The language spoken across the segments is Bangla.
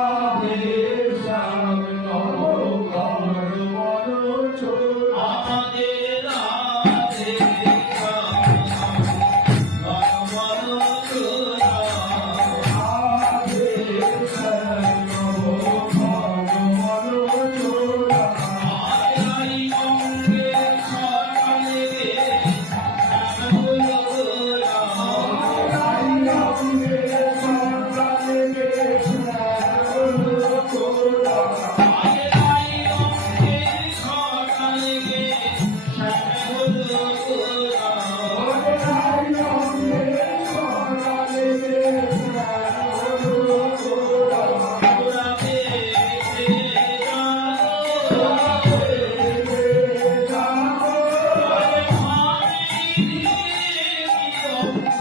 Krishna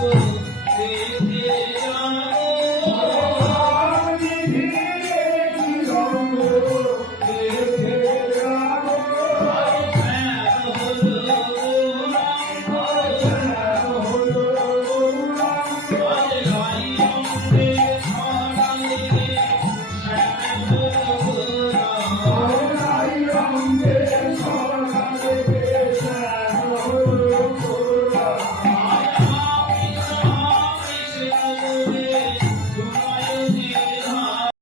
রে